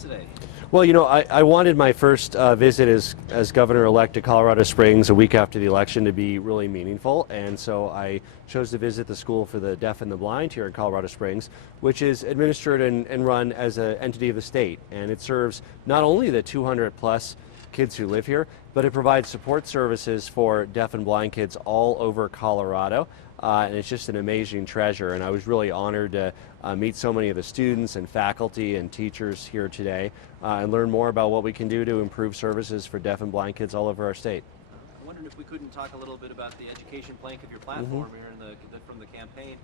today? Well, you know, I wanted my first visit as governor-elect to Colorado Springs a week after the election to be really meaningful, and so I chose to visit the School for the Deaf and the Blind here in Colorado Springs, which is administered and run as an entity of the state, and it serves not only the 200-plus kids who live here, but it provides support services for deaf and blind kids all over Colorado. And it's just an amazing treasure, and I was really honored to meet so many of the students and faculty and teachers here today and learn more about what we can do to improve services for deaf and blind kids all over our state. I wondered if we couldn't talk a little bit about the education plank of your platform here from the campaign.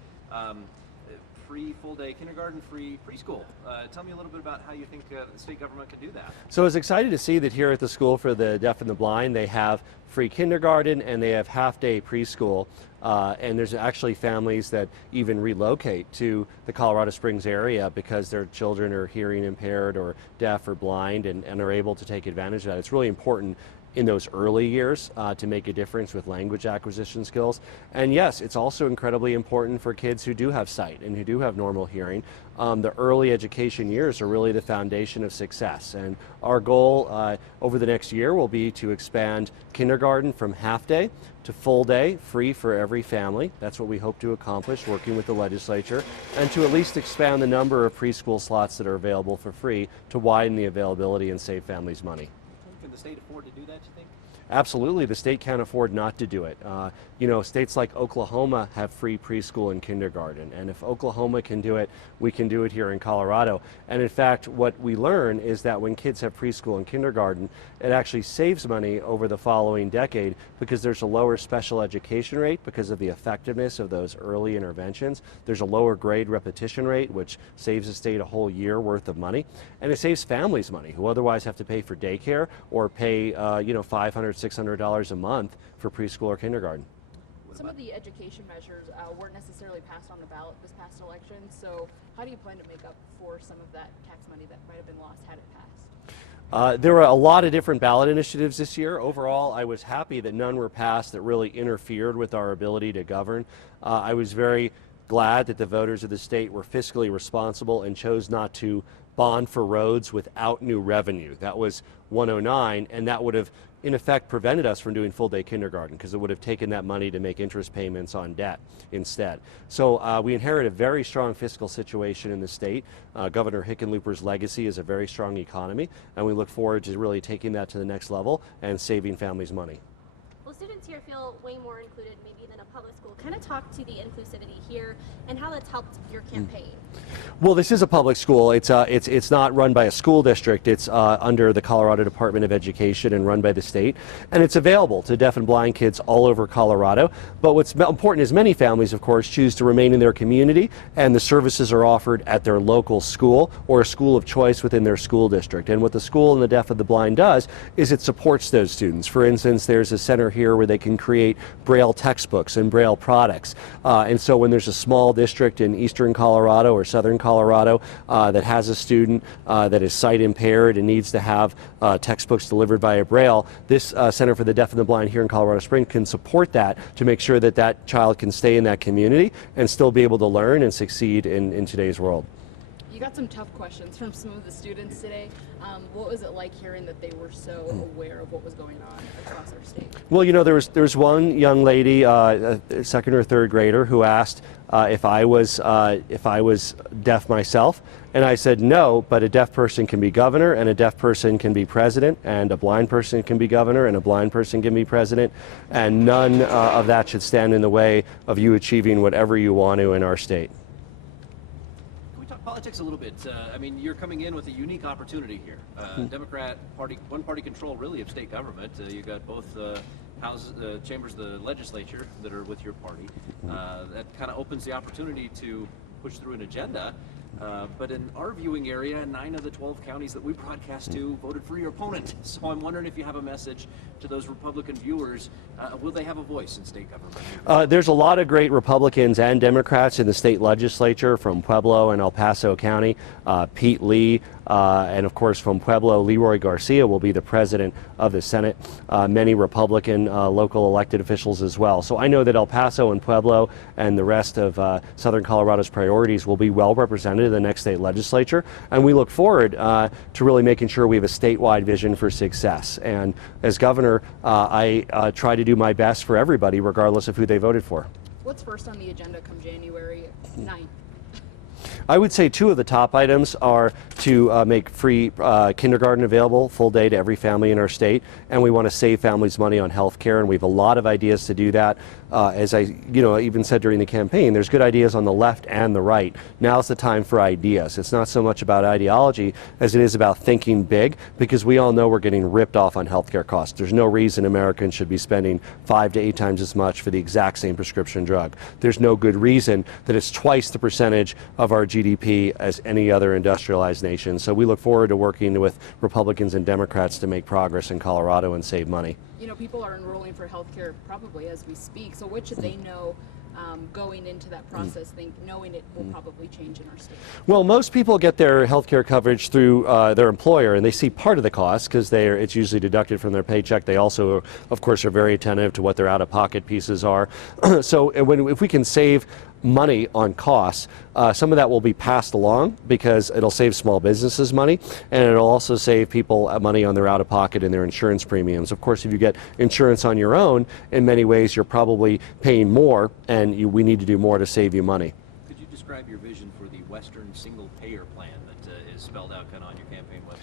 Free full-day kindergarten, free preschool. Tell me a little bit about how you think the state government can do that. So I was excited to see that here at the School for the Deaf and the Blind they have free kindergarten and they have half-day preschool. And there's actually families that even relocate to the Colorado Springs area because their children are hearing impaired or deaf or blind and are able to take advantage of that. It's really important in those early years to make a difference with language acquisition skills. And yes, it's also incredibly important for kids who do have sight and who do have normal hearing. The early education years are really the foundation of success. And our goal over the next year will be to expand kindergarten from half day to full day, free for every family. That's what we hope to accomplish working with the legislature, and to at least expand the number of preschool slots that are available for free to widen the availability and save families money. Can the state afford to do that, you think? Absolutely, the state can't afford not to do it. You know, states like Oklahoma have free preschool and kindergarten, and if Oklahoma can do it, we can do it here in Colorado. And in fact, what we learn is that when kids have preschool and kindergarten, it actually saves money over the following decade because there's a lower special education rate because of the effectiveness of those early interventions. There's a lower grade repetition rate, which saves the state a whole year worth of money, and it saves families money who otherwise have to pay for daycare or pay you know, $500, $600 a month for preschool or kindergarten. Some of the education measures weren't necessarily passed on the ballot this past election, so how do you plan to make up for some of that tax money that might have been lost had it passed? There were a lot of different ballot initiatives this year. Overall, I was happy that none were passed that really interfered with our ability to govern. I was very glad that the voters of the state were fiscally responsible and chose not to bond for roads without new revenue. That was 109, and that would have in effect prevented us from doing full-day kindergarten because it would have taken that money to make interest payments on debt instead. So we inherit a very strong fiscal situation in the state. Governor Hickenlooper's legacy is a very strong economy, and we look forward to really taking that to the next level and saving families money. Well, students here feel way more included maybe than a public school. Kind of talk to the inclusivity here and how that's helped your campaign. Well, this is a public school. It's not run by a school district. It's under the Colorado Department of Education and run by the state. And it's available to deaf and blind kids all over Colorado. But what's important is many families, of course, choose to remain in their community, and the services are offered at their local school or a school of choice within their school district. And what the School and the Deaf and the Blind does is it supports those students. For instance, there's a center here where they can create Braille textbooks and Braille products. And so when there's a small district in eastern Colorado or southern Colorado that has a student that is sight impaired and needs to have textbooks delivered via Braille, this Center for the Deaf and the Blind here in Colorado Springs can support that to make sure that that child can stay in that community and still be able to learn and succeed in today's world. You got some tough questions from some of the students today. What was it like hearing that they were so aware of what was going on across our state? Well, you know, there was one young lady, a second or third grader, who asked if I was deaf myself, and I said no, but a deaf person can be governor, and a deaf person can be president, and a blind person can be governor, and a blind person can be president, and none of that should stand in the way of you achieving whatever you want to in our state. Politics a little bit. I mean, you're coming in with a unique opportunity here. Democrat party, one-party control, really, of state government. You got both houses, chambers of the legislature that are with your party. That kind of opens the opportunity to push through an agenda. But in our viewing area, 9 of the 12 counties that we broadcast to voted for your opponent. So I'm wondering if you have a message to those Republican viewers. Will they have a voice in state government? There's a lot of great Republicans and Democrats in the state legislature from Pueblo and El Paso County. Pete Lee, and of course from Pueblo, Leroy Garcia will be the president of the Senate. Many Republican local elected officials as well. So I know that El Paso and Pueblo and the rest of southern Colorado's priorities will be well represented to the next state legislature, and we look forward to really making sure we have a statewide vision for success. And as governor, I try to do my best for everybody, regardless of who they voted for. What's first on the agenda come January 9th? I would say two of the top items are to make free kindergarten available full day to every family in our state, and we want to save families money on health care, and we have a lot of ideas to do that. As I even said during the campaign, there's good ideas on the left and the right. Now's the time for ideas. It's not so much about ideology as it is about thinking big, because we all know we're getting ripped off on health care costs. There's no reason Americans should be spending 5 to 8 times as much for the exact same prescription drug. There's no good reason that it's twice the percentage of our GDP as any other industrialized nation. So we look forward to working with Republicans and Democrats to make progress in Colorado and save money. People are enrolling for health care probably as we speak. So what should they know going into that process, knowing it will probably change in our state? Well, most people get their health care coverage through their employer, and they see part of the cost because it's usually deducted from their paycheck. They also, of course, are very attentive to what their out-of-pocket pieces are. So if we can save money on costs, some of that will be passed along because it'll save small businesses money, and it'll also save people money on their out-of-pocket and their insurance premiums. Of course, if you get insurance on your own, in many ways you're probably paying more, and we need to do more to save you money. Could you describe your vision for the Western single-payer plan that is spelled out kind of on your campaign website?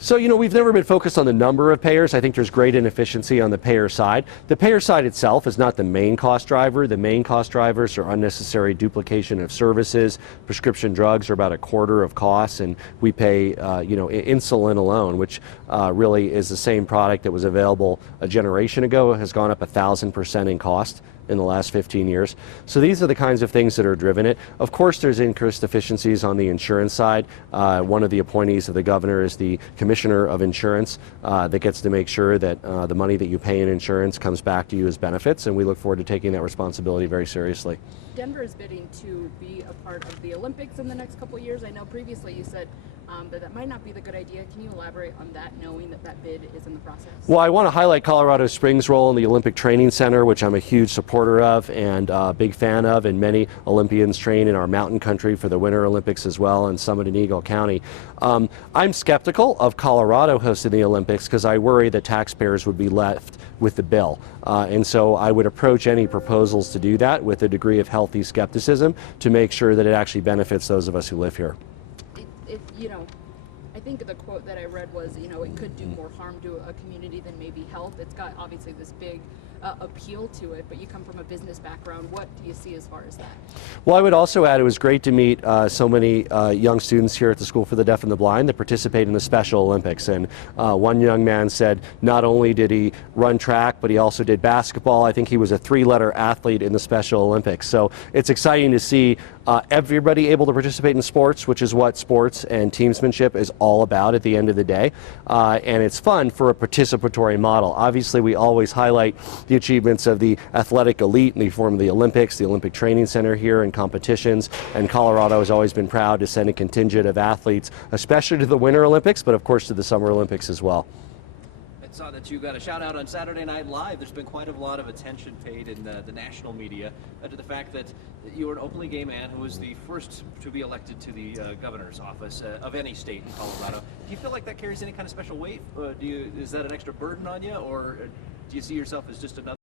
So, we've never been focused on the number of payers. I think there's great inefficiency on the payer side. The payer side itself is not the main cost driver. The main cost drivers are unnecessary duplication of services. Prescription drugs are about a quarter of costs, and we pay, insulin alone, which really is the same product that was available a generation ago, has gone up 1,000% in cost in the last 15 years. So these are the kinds of things that are driven it. Of course, there's increased efficiencies on the insurance side. One of the appointees of the governor is the commissioner of insurance that gets to make sure that the money that you pay in insurance comes back to you as benefits, and we look forward to taking that responsibility very seriously. Denver is bidding to be a part of the Olympics in the next couple of years. I know previously you said that might not be the good idea. Can you elaborate on that, knowing that bid is in the process? Well, I want to highlight Colorado Springs' role in the Olympic Training Center, which I'm a huge supporter of and a big fan of, and many Olympians train in our mountain country for the Winter Olympics as well, and Summit and Eagle County. I'm skeptical of Colorado hosting the Olympics because I worry that taxpayers would be left with the bill. And so I would approach any proposals to do that with a degree of healthy skepticism to make sure that it actually benefits those of us who live here. I think the quote that I read was, it could do more harm to a community than maybe help. It's got obviously this big appeal to it, but you come from a business background. What do you see as far as that? Well, I would also add it was great to meet so many young students here at the School for the Deaf and the Blind that participate in the Special Olympics. And one young man said not only did he run track, but he also did basketball. I think he was a 3-letter athlete in the Special Olympics. So it's exciting to see everybody able to participate in sports, which is what sports and teamsmanship is all about at the end of the day. And it's fun for a participatory model. Obviously, we always highlight the achievements of the athletic elite in the form of the Olympics, the Olympic Training Center here, and competitions. And Colorado has always been proud to send a contingent of athletes, especially to the Winter Olympics, but of course to the Summer Olympics as well. I saw that you got a shout out on Saturday Night Live. There's been quite a lot of attention paid in the national media to the fact that you were an openly gay man who was the first to be elected to the governor's office of any state in Colorado. Do you feel like that carries any kind of special weight? Is that an extra burden on you, or do you see yourself as just another